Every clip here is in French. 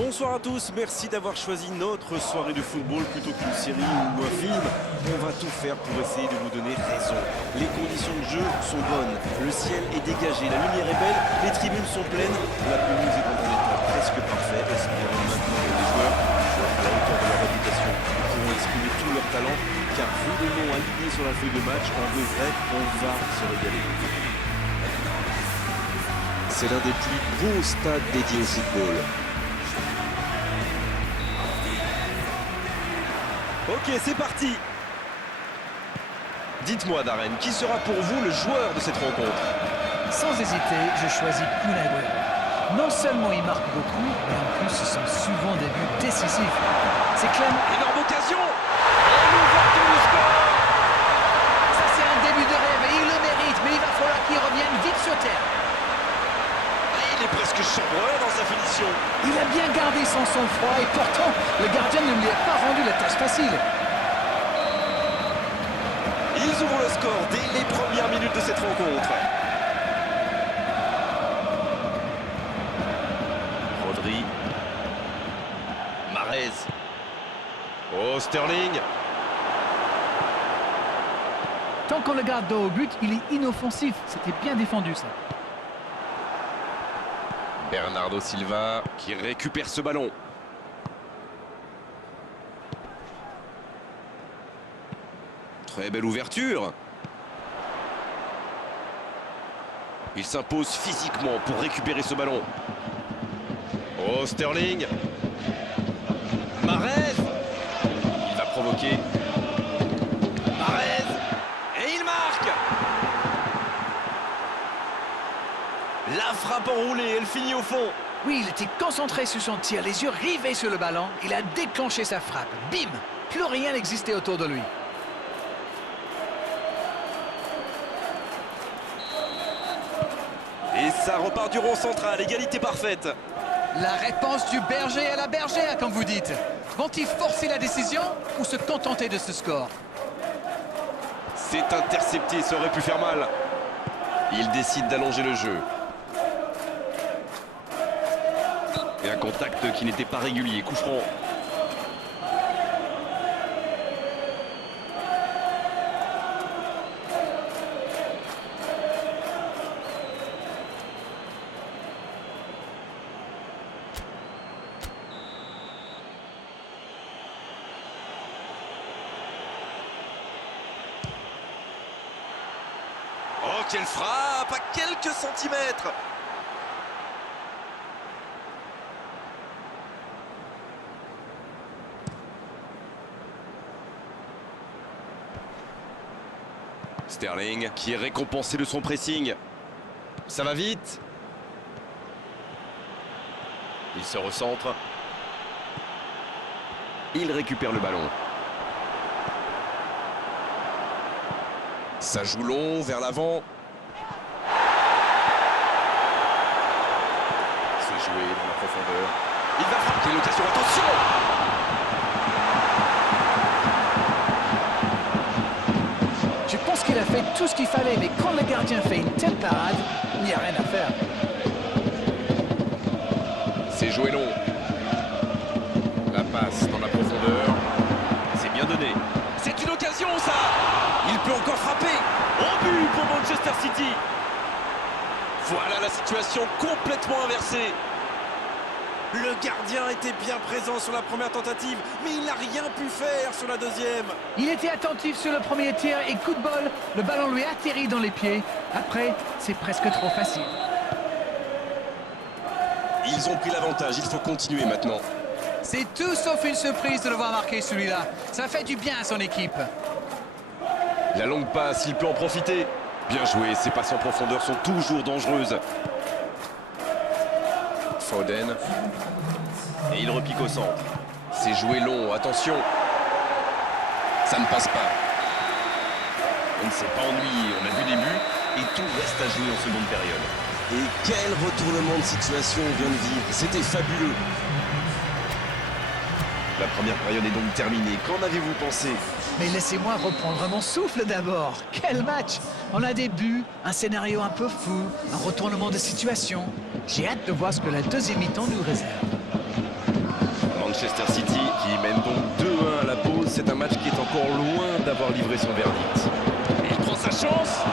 Bonsoir à tous, merci d'avoir choisi notre soirée de football plutôt qu'une série ou un film. On va tout faire pour essayer de vous donner raison. Les conditions de jeu sont bonnes, le ciel est dégagé, la lumière est belle, les tribunes sont pleines, la pelouse est dans un état presque parfait. Espérons maintenant que les joueurs, à la hauteur de leur réputation, pourront exprimer tout leur talent, car vu les noms alignés sur la feuille de match, on va se régaler. C'est l'un des plus beaux stades dédiés au football. Ok, c'est parti. Dites-moi, Darren, qui sera pour vous le joueur de cette rencontre? Sans hésiter, je choisis Kun Agüero. Non seulement il marque beaucoup, mais en plus ce sont souvent des buts décisifs. C'est clairement... Énorme occasion! Et l'ouverture du score! Ça c'est un début de rêve et il le mérite, mais il va falloir qu'il revienne vite sur terre. Il est presque chambreur dans sa finition. Il a bien gardé son sang-froid et pourtant, le gardien ne lui a pas rendu la tâche facile. Ils ouvrent le score dès les premières minutes de cette rencontre. Rodri. Mahrez. Oh, Sterling. Tant qu'on le garde dos au but, il est inoffensif. C'était bien défendu ça. Bernardo Silva qui récupère ce ballon. Très belle ouverture. Il s'impose physiquement pour récupérer ce ballon. Oh, Sterling. Mahrez. Il va provoquer. Mahrez. Et il marque. La frappe enroulée, elle finit au fond. Oui, il était concentré sur son tir, les yeux rivés sur le ballon. Il a déclenché sa frappe. Bim! Plus rien n'existait autour de lui. Et ça repart du rond central, égalité parfaite. La réponse du berger à la bergère, comme vous dites. Vont-ils forcer la décision ou se contenter de ce score? C'est intercepté, ça aurait pu faire mal. Il décide d'allonger le jeu. Et un contact qui n'était pas régulier, coup franc. Oh, quelle frappe à quelques centimètres! Sterling qui est récompensé de son pressing. Ça va vite. Il se recentre. Il récupère le ballon. Ça joue long vers l'avant. C'est joué dans la profondeur. Il va frapper l'occasion. Attention! Je pense qu'il a fait tout ce qu'il fallait, mais quand le gardien fait une telle parade, il n'y a rien à faire. C'est joué long. La passe dans la profondeur. C'est bien donné. C'est une occasion, ça! Il peut encore frapper. Au but pour Manchester City. Voilà la situation complètement inversée. Le gardien était bien présent sur la première tentative, mais il n'a rien pu faire sur la deuxième. Il était attentif sur le premier tir et coup de bol, le ballon lui atterrit dans les pieds. Après, c'est presque trop facile. Ils ont pris l'avantage, il faut continuer maintenant. C'est tout sauf une surprise de le voir marquer celui-là. Ça fait du bien à son équipe. La longue passe, il peut en profiter. Bien joué, ces passes en profondeur sont toujours dangereuses. Foden. Et il repique au centre. C'est joué long, attention. Ça ne passe pas. On ne s'est pas ennuyé, on a vu des buts et tout reste à jouer en seconde période. Et quel retournement de situation on vient de vivre, c'était fabuleux. La première période est donc terminée. Qu'en avez-vous pensé? Mais laissez-moi reprendre mon souffle d'abord. Quel match! On a des buts, un scénario un peu fou, un retournement de situation. J'ai hâte de voir ce que la deuxième mi-temps nous réserve. Manchester City qui mène donc 2-1 à la pause. C'est un match qui est encore loin d'avoir livré son verdict. Et il prend sa chance.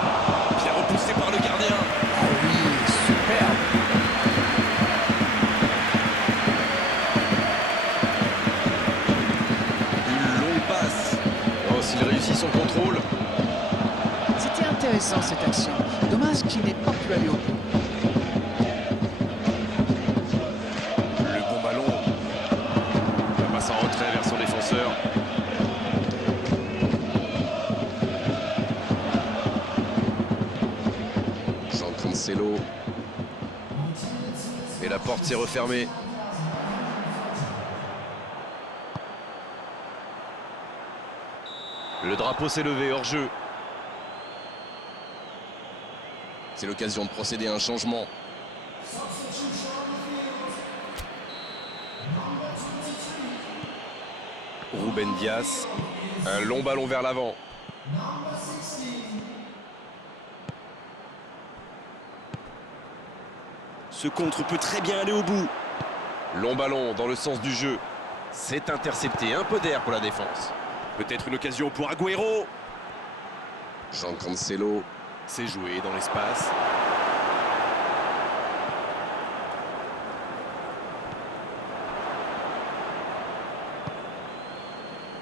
Bien repoussé par le gardien. Ah oui, superbe. Une longue passe. Oh, s'il réussit son contrôle. C'était intéressant cette action. Dommage qu'il n'ait pas pu aller au bout. Le bon ballon. La passe en retrait vers son défenseur. Jean Cancelo. Et la porte s'est refermée. Le drapeau s'est levé hors jeu. C'est l'occasion de procéder à un changement. Ruben Dias. Un long ballon vers l'avant. Ce contre peut très bien aller au bout. Long ballon dans le sens du jeu. C'est intercepté. Un peu d'air pour la défense. Peut-être une occasion pour Agüero. Jean Cancelo. C'est joué dans l'espace.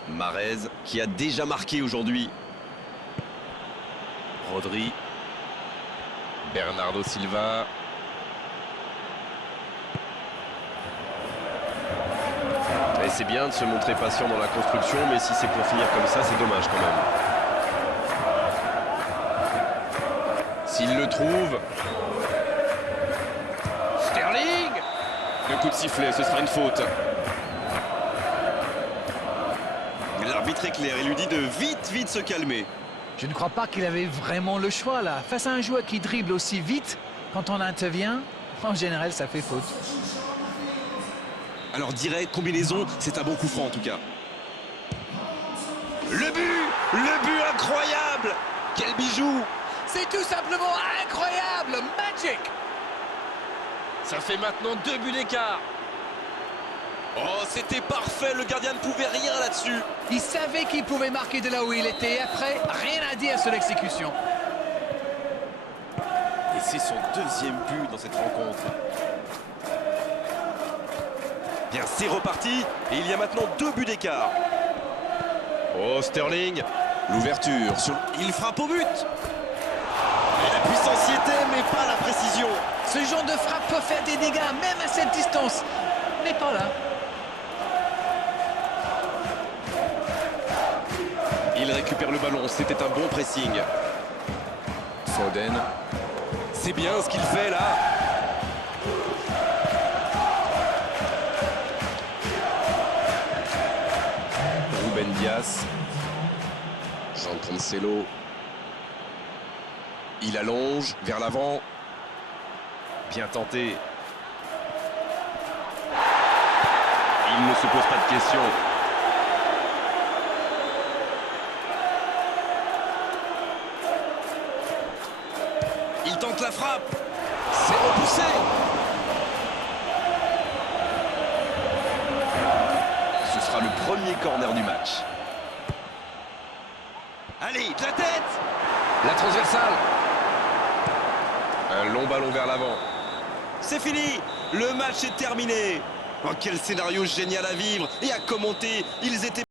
Mahrez qui a déjà marqué aujourd'hui. Rodri. Bernardo Silva. Et c'est bien de se montrer patient dans la construction, mais si c'est pour finir comme ça, c'est dommage quand même. S'il le trouve. Sterling. Le coup de sifflet, ce sera une faute. L'arbitre est clair, il lui dit de vite se calmer. Je ne crois pas qu'il avait vraiment le choix là. Face à un joueur qui dribble aussi vite, quand on intervient, en général ça fait faute. Alors direct, combinaison, c'est un bon coup franc en tout cas. Le but incroyable. Quel bijou. C'est tout simplement incroyable, magic. Ça fait maintenant 2 buts d'écart. Oh, c'était parfait, le gardien ne pouvait rien là-dessus. Il savait qu'il pouvait marquer de là où il était. Après, rien à dire sur l'exécution. Et c'est son deuxième but dans cette rencontre. Bien, c'est reparti. Et il y a maintenant 2 buts d'écart. Oh, Sterling. L'ouverture, il frappe au but. Et la puissance y était, mais pas la précision. Ce genre de frappe peut faire des dégâts, même à cette distance. Mais pas là. Il récupère le ballon, c'était un bon pressing. Foden. C'est bien ce qu'il fait là. Ruben Dias. Jean Cancelo. Il allonge vers l'avant. Bien tenté. Il ne se pose pas de questions. Il tente la frappe. C'est repoussé. Ce sera le premier corner du match. Allez, de la tête. La transversale. Un long ballon vers l'avant. C'est fini. Le match est terminé. Oh, quel scénario génial à vivre et à commenter. Ils étaient